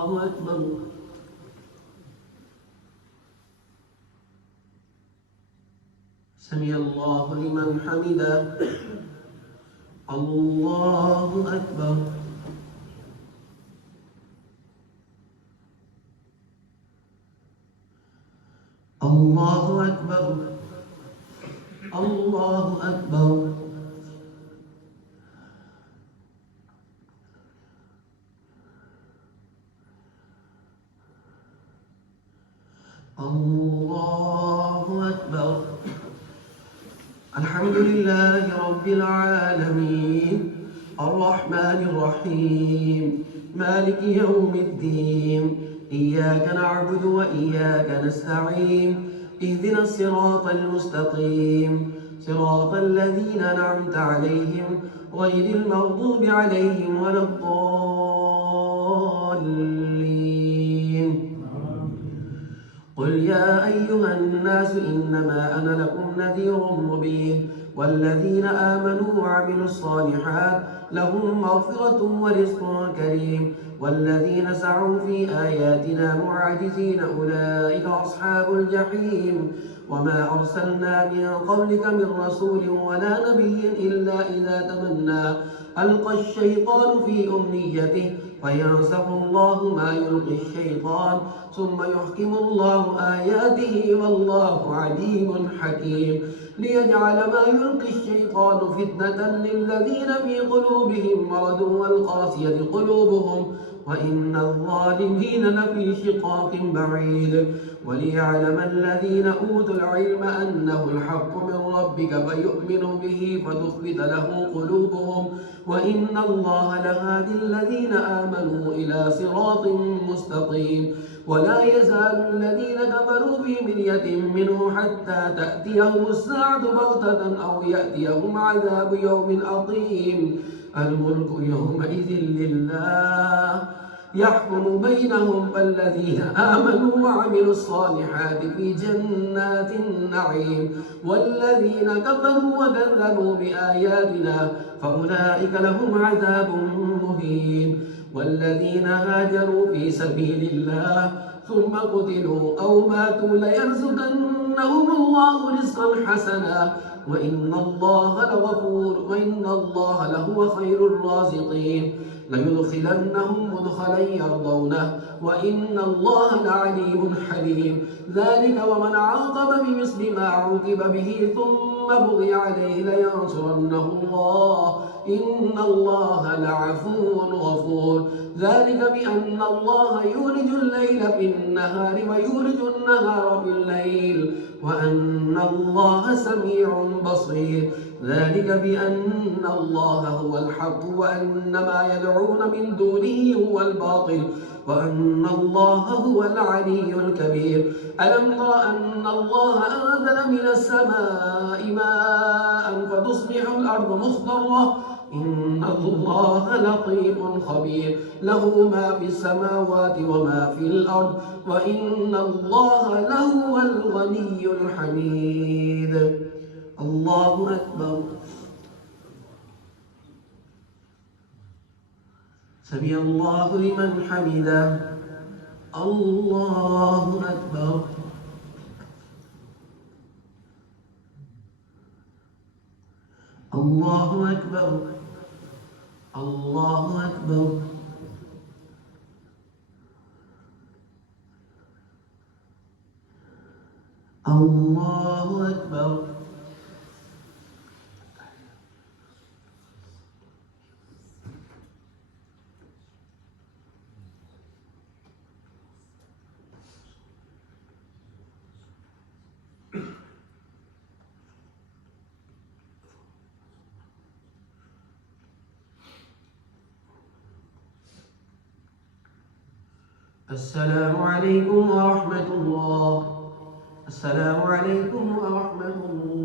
الله أكبر. سمع الله لمن حمده. الله أكبر. الله أكبر. الله أكبر. الله أكبر. الحمد لله رب العالمين الرحمن الرحيم مالك يوم الدين إياك نعبد وإياك نستعين اهدنا الصراط المستقيم صراط الذين أنعمت عليهم غير المغضوب عليهم ولا الضالين. قل يا أيها الناس إنما أنا لكم نذير مبين والذين آمنوا وعملوا الصالحات لهم مغفرة ورزق كريم والذين سعوا في آياتنا معاجزين أولئك أصحاب الجحيم. وما أرسلنا من قبلك من رسول ولا نبي إلا إذا تمنى ألقى الشيطان في أمنيته فينسخ الله ما يلقي الشيطان ثم يحكم الله آياته والله عليم حكيم. ليجعل ما يلقي الشيطان فتنة للذين في قلوبهم مرض والقاسية قلوبهم وإن الظالمين لفي شقاق بعيد. وليعلم الذين أوتوا العلم أنه الحق من ربك فيؤمنوا به فتخبت له قلوبهم وإن الله لهادي الذين آمنوا إلى صراط مستقيم. ولا يزال الذين كفروا في مرية منه حتى تأتيهم الساعة بغتة أو يأتيهم عذاب يوم عظيم. الملك يومئذ لله يحكم بينهم فالذين آمنوا وعملوا الصالحات في جنات النعيم والذين كفروا وكذبوا بآياتنا فأولئك لهم عذاب مهين. والذين هاجروا في سبيل الله ثم قتلوا أو ماتوا ليرزقنهم الله رزقا حسنا وإن الله لهو خير الرازقين. ليدخلنهم مدخلا يرضونه وإن الله لعليم حليم. ذلك ومن عاقب بمثل ما عوقب به ثم بغي عليه لينصرنه الله إن الله لعفو غفور. ذلك بأن الله يولج الليل في النهار ويولج النهار في الليل وأن الله سميع بصير. ذلك بأن الله هو الحق وأن ما يدعون من دونه هو الباطل وأن الله هو العلي الكبير. ألم تر أن الله أنزل من السماء ماء فتصبح الأرض مخضرة إن الله لطيف خبير له ما في السماوات وما في الأرض وإن الله لهو الغني الحميد. الله أكبر. سمع الله لمن حمده. الله أكبر. الله أكبر. الله أكبر. الله أكبر. السلام عليكم ورحمة الله. السلام عليكم ورحمة الله.